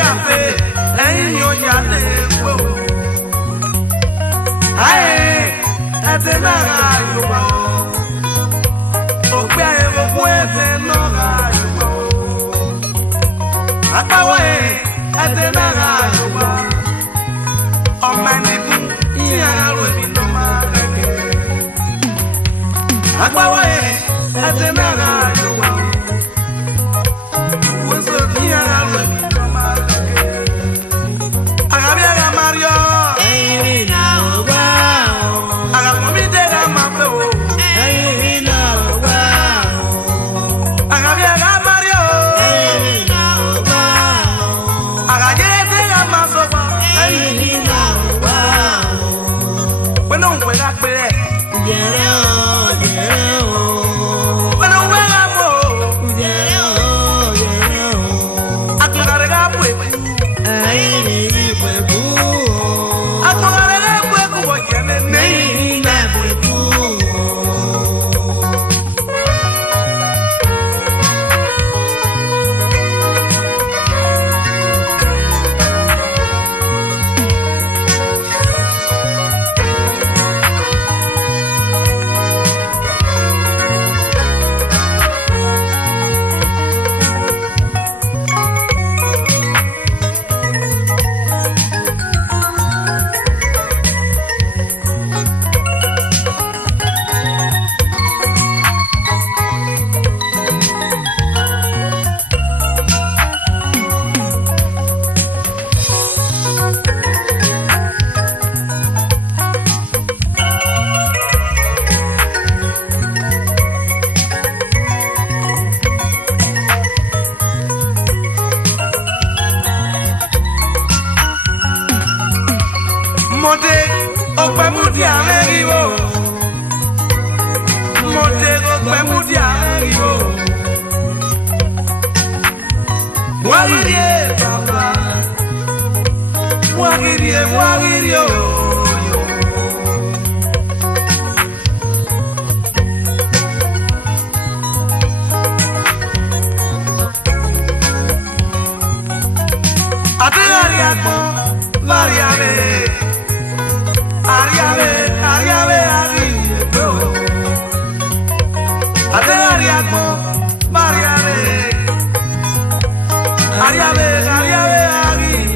café, en yo ya te puedo. Ay, ate naga yo pa. O pia e mo puede no ga yo pa. Akawa ate naga yo pa. O manibu ya lo mi no ma ke. Akawa ate naga yo pa. Woso ya lo mi no ma ke. Aghavbie ghamario. Monte, okwe mudi ameriwo. Monte, okwe mudi ameriwo. Wagirie papa, wagirie yo. Ategari akpo, variable. Aghavbie ghamario. Aghavbie ghamario.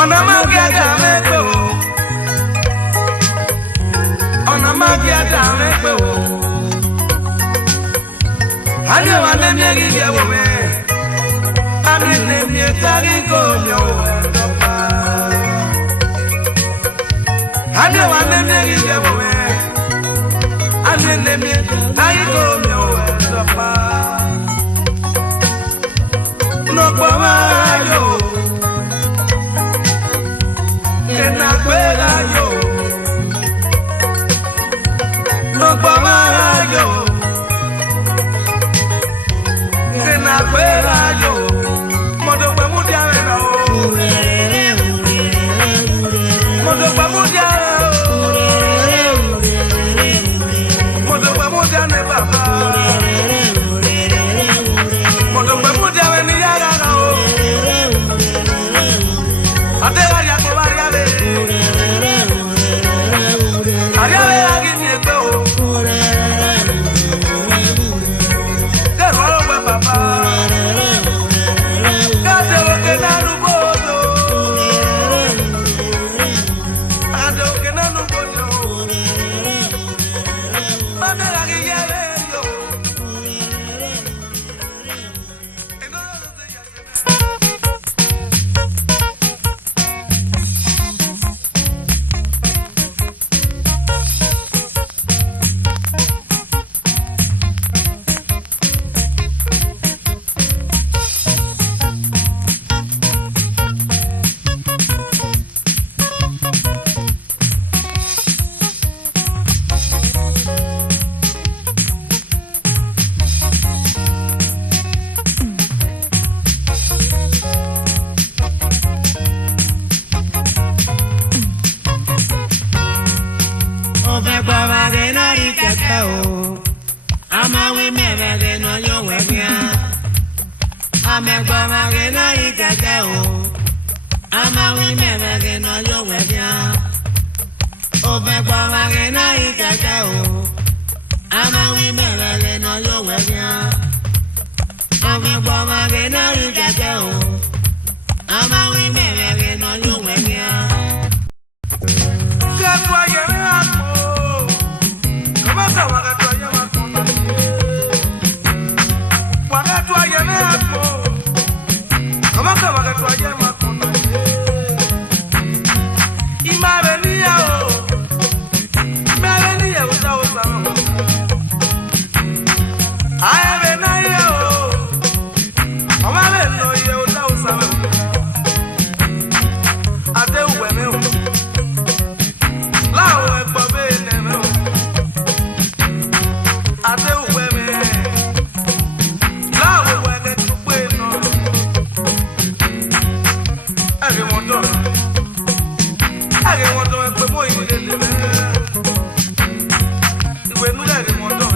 Ona magia ghamario. Ona magia ghamario. Ane wane miegi yewo me, ane ne mietari konyo edopa. Ane wane miegi yewo me, ane ne mietari konyo edopa. No kwa yo, ena kwela yo. No kwa yo. Yo, modo pa mudia na o. Modo pa mudia o. Modo pa mudia ne baba. Modo pa mudia ni ya na o. Ate ya ko variable. Amegwamage no ikeke o. Amawi merege no yo webia. Obegwamage no ikeke o. Amawi merege no yo webia. Amegwamage no ikeke o. Amawi merege no yo webia. Kakwa yeme ako. Kamaka wakatwa yema kona. Wakatwa yeme ako. Kamaka wakatwa yema kona. Imabenia o. Imabenia uta uta. Ayabenia o. Amabeno ye uta uta. Ate uweme o. Lawe babe neme o. Ate uweme. Lawe wene tukwe no. Age moto. Age moto ekwe mo ilele. Iwe nu age moto.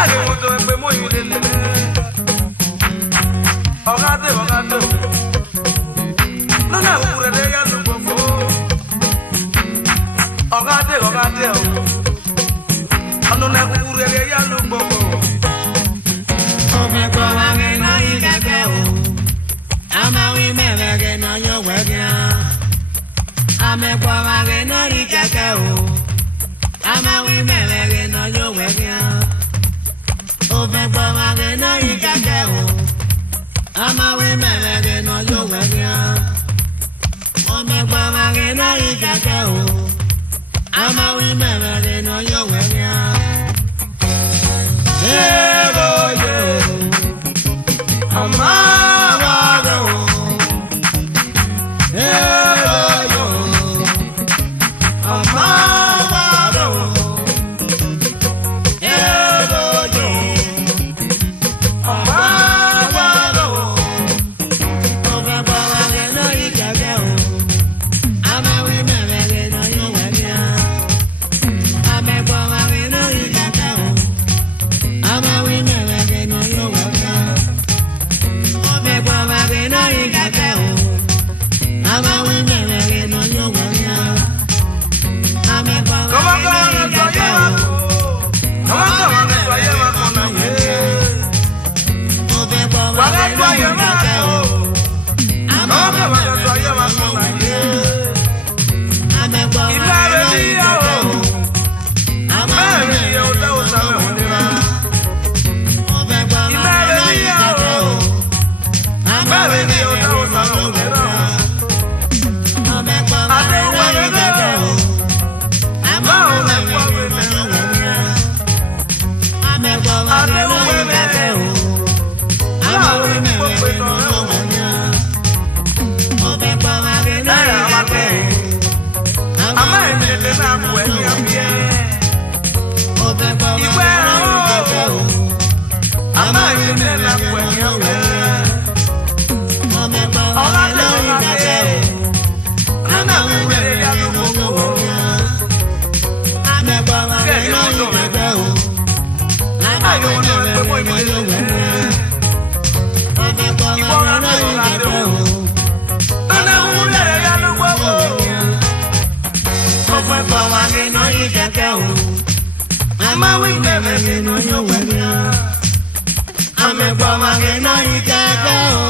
Age moto ekwe mo ilele. Ogade ogade. Nona urede ya lugofo. Ogade ogade o. Nona urede ya lugofo. Omegwamage no ikeke o. Amawi merege no yo webia. Amegwamage no ikeke o. Amawi merege no yo webia. Omegwamage no ikeke o. Amawi merege no yo webia. Omegwamage no ikeke o. Amawi merege no yo webia. Ego yo. Amawado. Ego yo. Amawado. Ego yo. Amawado. Omegwamage no ikeke o. Amawi merege no yo webia. Amegwamage no ikeke o.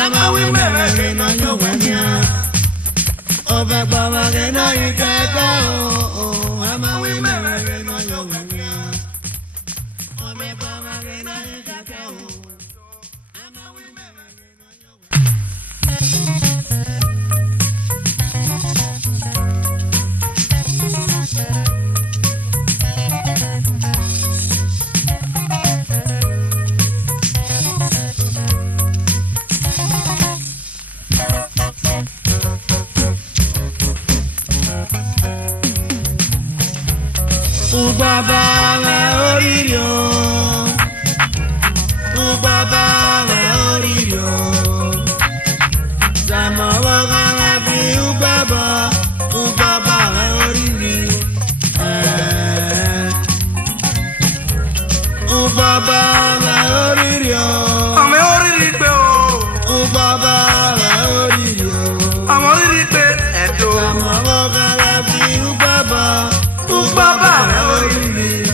Amawi merege no yo webia. Omegwamage no ikeke o. Amawi merege no yo webia. Amegwamage no ikeke o. Ubaba me oriri.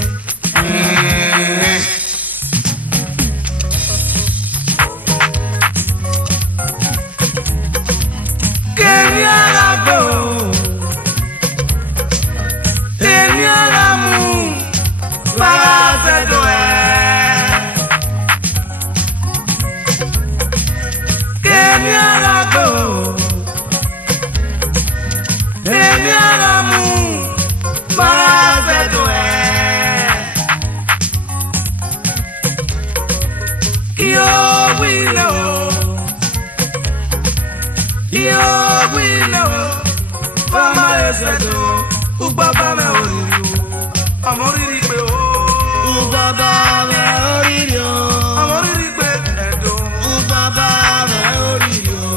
Ubaba me oriri, amoriri pe o. Ubaba me oriri o, amoriri pe edo. Ubaba me oriri o,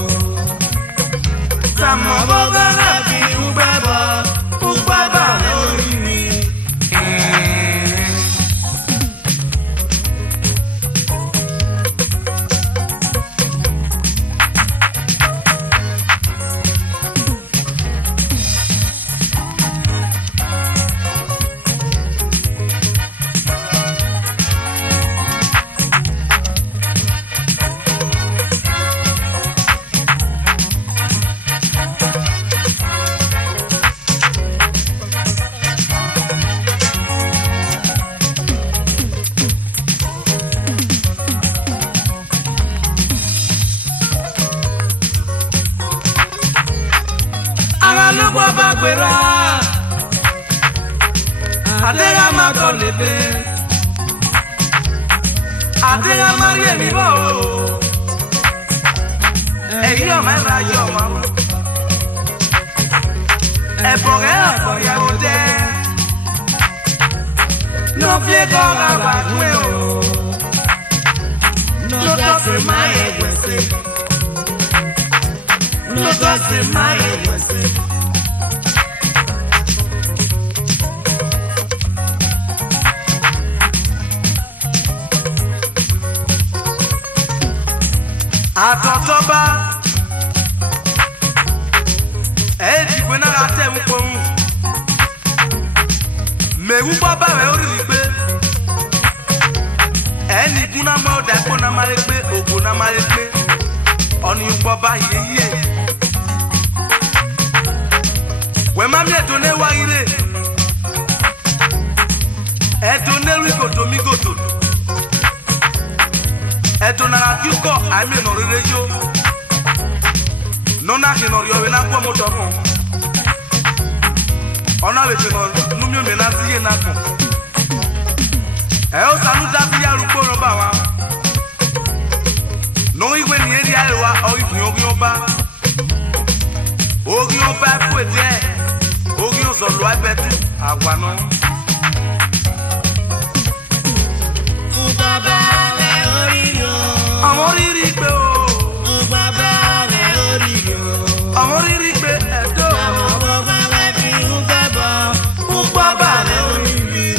samo boga na bi ubaba me oriri. Adega matolebe, adega marie mi bo. Eyo me rayo mama. E boge o ya ode. No fie ko ga kwe o. No to se mai egwese. No to se mai egwese. Atotoba Edi kwena ate ukpon Mewu baba we oriri pe Eni kuna mo da ko na mare pe ogo na mare pe Oni baba yeye We mami edone wa ire Edone ri goto mi goto Edona kiuko ame no reyo Nona ke no yo na kwa moto ko Ona we no numio me na tie na ko E o sanu da bi arupo ro ba wa No iwe ni eri arewa o igun ogun oba Ogun oba ku ede Ogun so lo abetu agwa no Ubaba amoriri pe o ubaba me oriri o amoriri pe edo ubaba me bi ubaba me oriri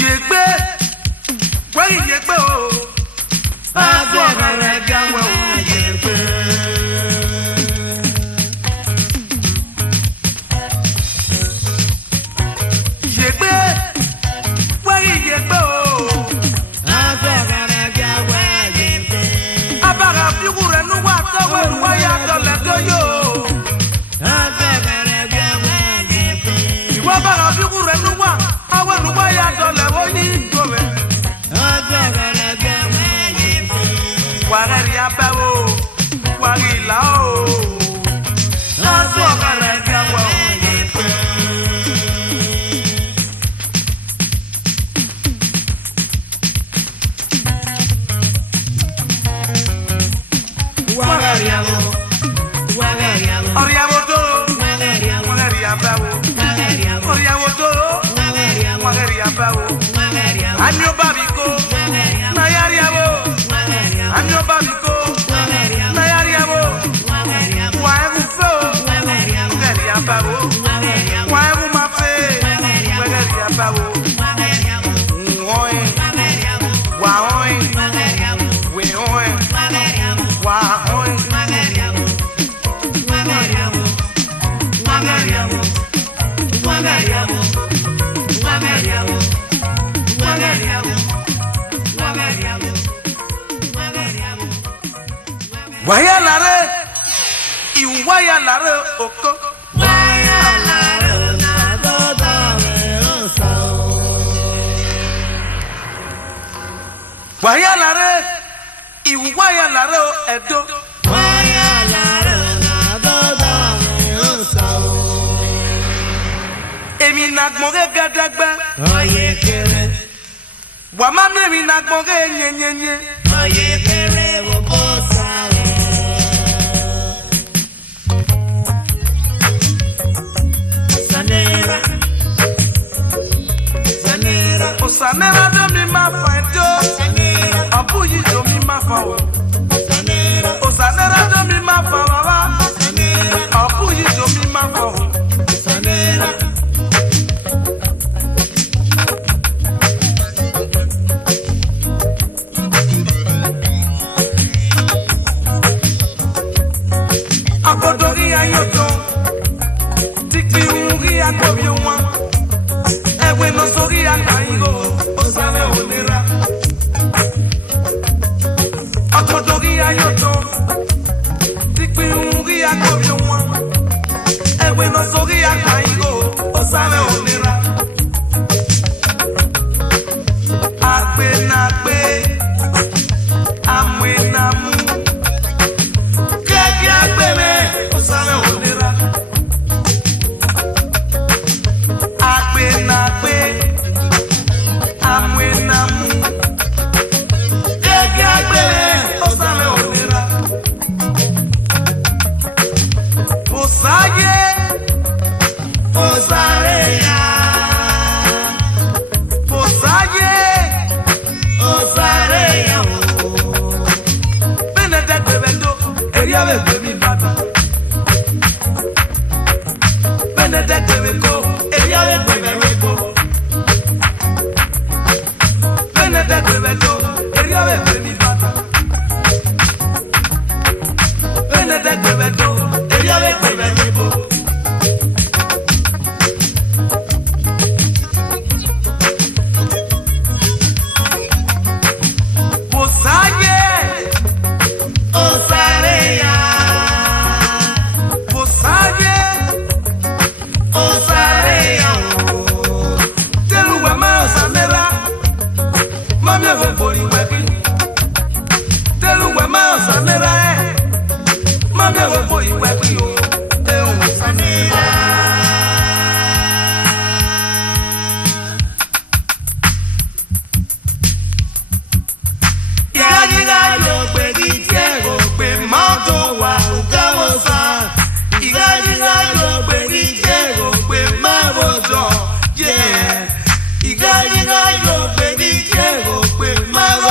yegbe wari yegbe o azo re gawo yegbe Wayalare, iwayalare oko. Wayalare na dodo osa. Wayalare, iwayalare edo. Wayalare na dodo osa. Emi nagmoge gadagba. Oye kere. Wamame mi nagmoge nyenyenye. Oye kere wobosa. Sanera. Sanera. Osanera do mi ma find do. Sanera. Abuyi do mi ma fa o. Sanera. Osanera do mi ma fa baba. Sanera. Abuyi do mi ma fa o. Sanera. Akodori ayoto. Tikpi ungi akobi wa. Ewe no sori akairo. Osane onera. Akodori ayoto. Tikpi ungi akobi wa. Ewe no sori akairo. Osane onera. Agbe na gbe. Amwe na mu. Kegi agbe me. Osane onera. Agbe na gbe. Amwe na mu. Kegi agbe me. Osane onera. Osaye. Osareya. Osaye. Osareya. Benedek bebendo. Eria bebe mi baba. Benedek bebeko. Eria bebe bebeko. Benedek bebendo. Eria bebe mi baba. Benedek bebendo. Eria bebe bebeko. Osaye. Osareya. Osaye. Osareya. Teluwe ma osanera. Mami evobori webi. Teluwe ma osanera Mami evobori webi o. Osanera. Igajiga yo pe di tiego pe moto wa ugawosa. Igajiga yo pe di tiego pe mabodo. Yeah. Igajiga yo pe di tiego pe mabodo.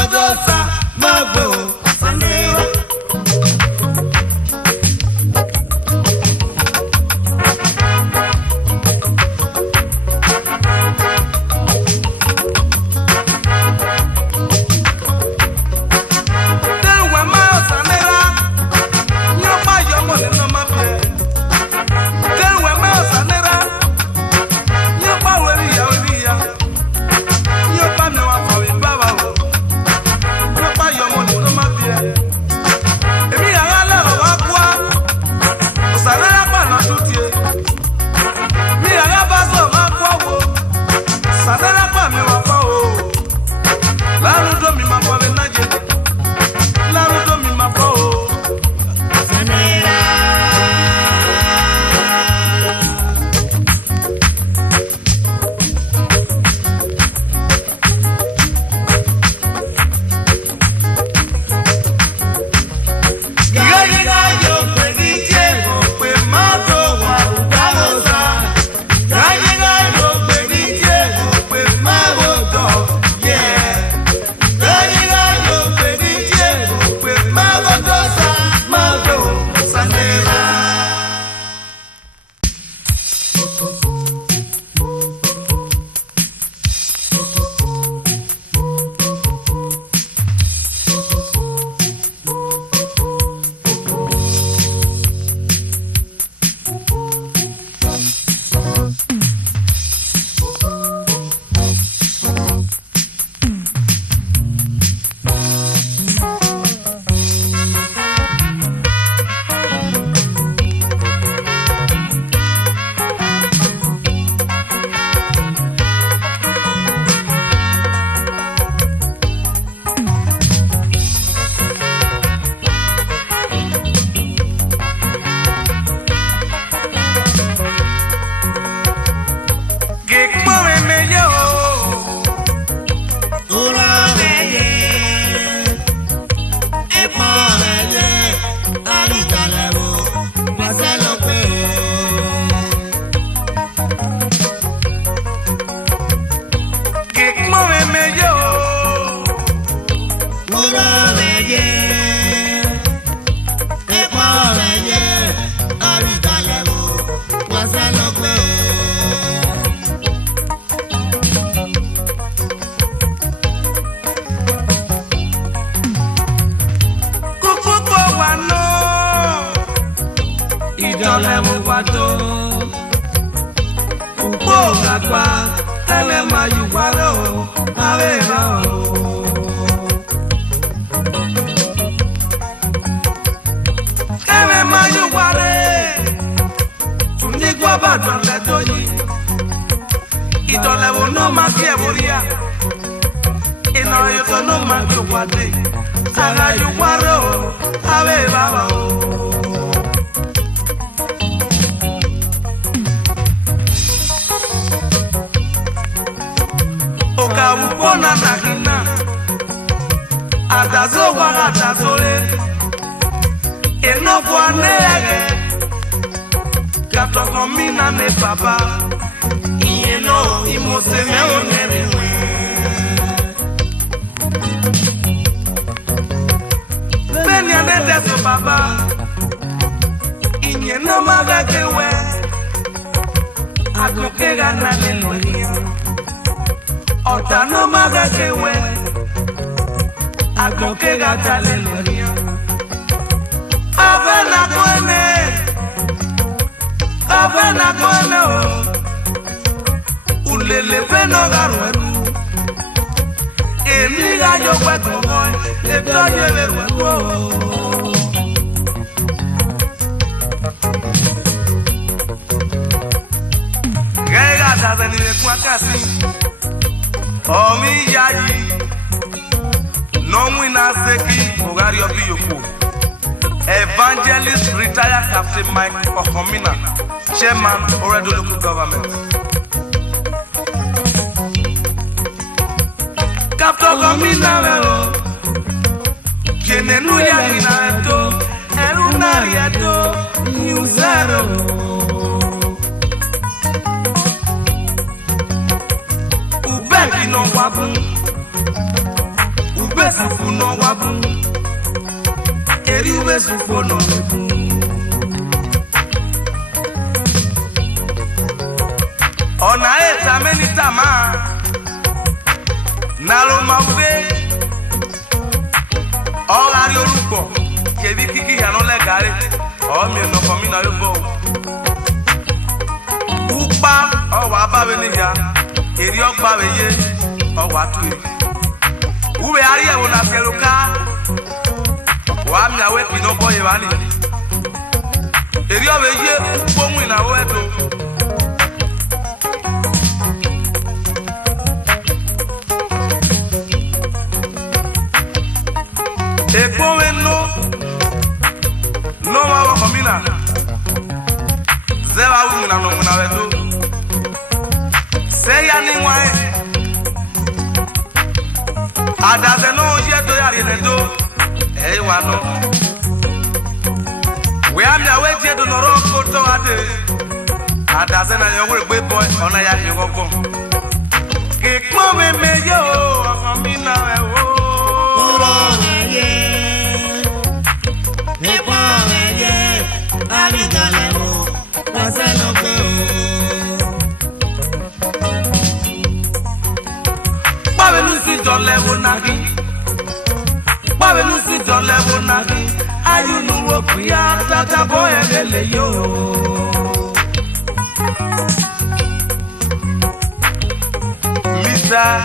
le muwato Uboga kwa ele mayuwaro aveva Ele mayuware Tunigwa badwa letoyi Idole wono makie boria Ina yoto no makiwade Saga yuwaro aveva Oka ukona nakina Atazo wa atazole Eno kwa nege Kato komina ne papa Ieno imose me onerewe Beni anende so papa Ieno maga kewe Atoke gana lelonia Ota no maga kewe Atoke gata lelonia Avena kwene o Ulele veno garuenu Emi ga yo kweto boy Eto yele wewo Gega tazeni le kwa kasi Omi yayi No mwina seki Aghavbie yoko Evangelist retired Captain Mike Okomina, Chairman, Oredo Local Government. Captain Okomina veo, tiene nuya minato, erunariato, New Zero. Ubeki no wabu, ubesufu no wabu. Eriwe sufono Ona eta menita ma Nalo mauve Ogari olupo Kebi kiki yano le gare Omi no komina yobo Upa Owa bawe niya Eri ogba weye Owa tuye Uwe ariye wona seluka Wami awe kino boye bani Eri owe ye Upomu ina weto Ekpowe No mawa komina Zewa umina no muna weto Seya ni wae Adaze no oje to yari leto Hey wano We am ya we je do no ro ko to ade Adaze na yo we gbe boy ona ya ni gogo Ke ko me yo Okomina we wo Uro ye Ne pa ye Ami galemo Paselo ko Pa we lusi don lewo nagi Bawe lusi don lewo nagi Ayunu wo kuya Tata boy elele yo Lisa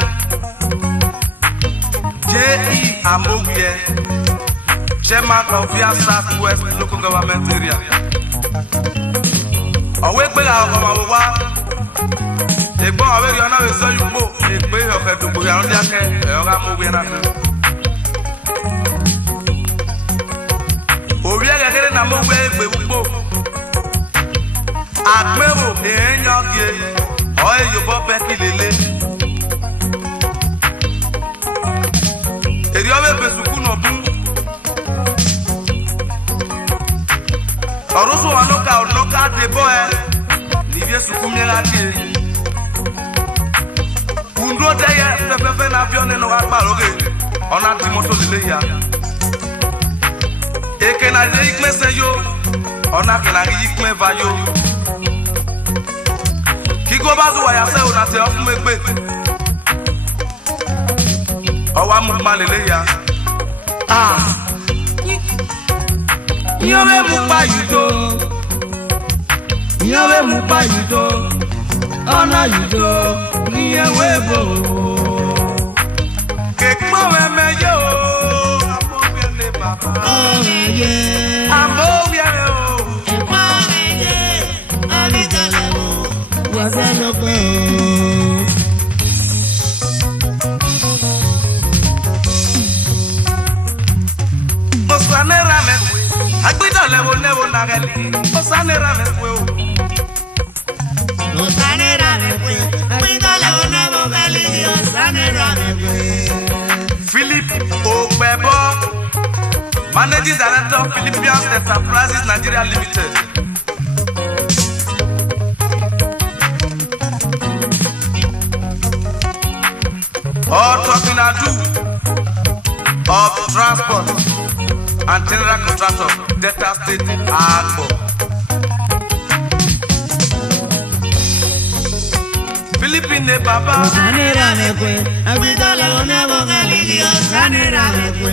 J.E. Ogie Chairman of Via Southwest Local Government Area Owe pe la ọkọ̀ wa Egbon awe ri ona we so yupo Egbe okedugbo ya ron diake Eyoga Ogie na Owie gegere na Ogie egbe ukpo Agbewo enyo gie Oye yobo peki lele Eri owe besuku no bu Orusu wanoka debo Nivye suku miela die Undro deye Fefe na avione no akbaroge Ona timoto lele ya Eke na de ikme se yo Ona ke na ikme va yo Kiko bazu wa ya se ona te ofu megbe Owa mukma lele ya Yome mukpa yuto Yawe mupa yudo, ona yudo, ni ewebo. Kekmo weme yo, amo viene papa. Oh yeah, Amo viene o. ekwa meye, abigale o, wazelo kwe o. Osanera mekwe, agbida lewo lewo nageli. Osanera mekwe o. Osanera mekwe, abigale o nebo beli, osanera mekwe. Philip Ogbebo, Managing Director, Philippines Enterprises Nigeria Limited. Otokinadu of Transport and General Contractor, Delta State, Agbo. Philippine Baba, Osanera mekwe, abigale o nebo beli, osanera mekwe.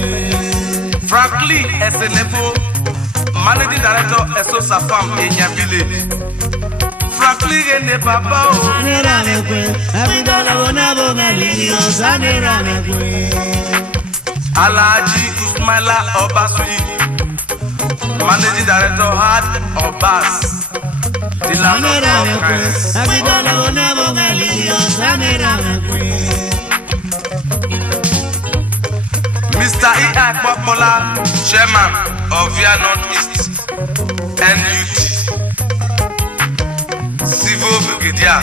Franklin Esenefo, Managing Director, Esosa Farm, Enya Village. Franklin Ene Baba, Osanera mekwe, abigale o nebo beli, osanera mekwe. Alhaji Usmaila Obasui, Managing Director, Hard Obas, the land Osanera of mekwe, kindness. abigale o nebo beli, osanera mekwe. Mr. E.I. Popola, Chairman of Via Northeast, NUT, Civil Brigadier,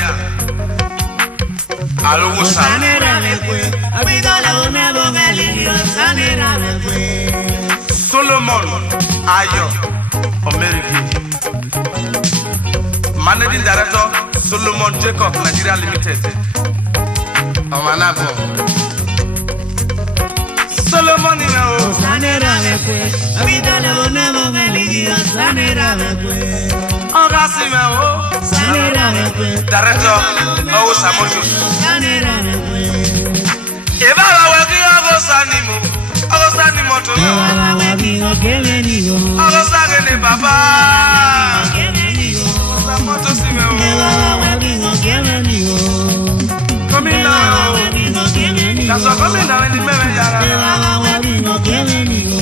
Alowosa, Osanera mekwe, abigale o nebo beli, osanera mekwe. Solomon Ayo, Omerike, Managing Director, Solomon Jacob Nigeria Limited, Omanabo. Solomon Imeo, Osanera mekwe, abigale o nebo beli, osanera mekwe. Ogasimeo, Osanera mekwe, Director, Owosa Motors. osanera mekwe. Eba wa ki Ogosanimo, Ogosanimo to yo. Ewa wabi okemenigo, Ogosa gene baba. okemenigo. Ogosa Motors Imeo. Ewa wabi okemenigo, Komina ewa yo. wabi okemenigo. Kaso komina wendi mewe yara. Ewa wabi okemenigo,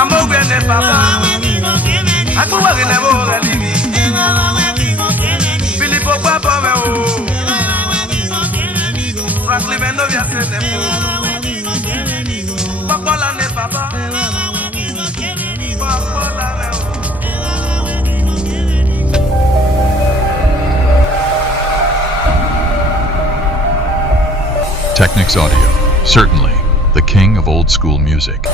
Amogwe ne ewa baba. wabi okemenigo. Akuwa gene bo galimi. Ewa wabi okemenigo, Philip Ogbabo me o. ewa wabi okemenigo. Franklin Menovia se ne Ewa po. wabi okemenigo, Popola ne baba. ewa wabi okemenigo. Popola me o. Technics Audio, certainly the king of old school music.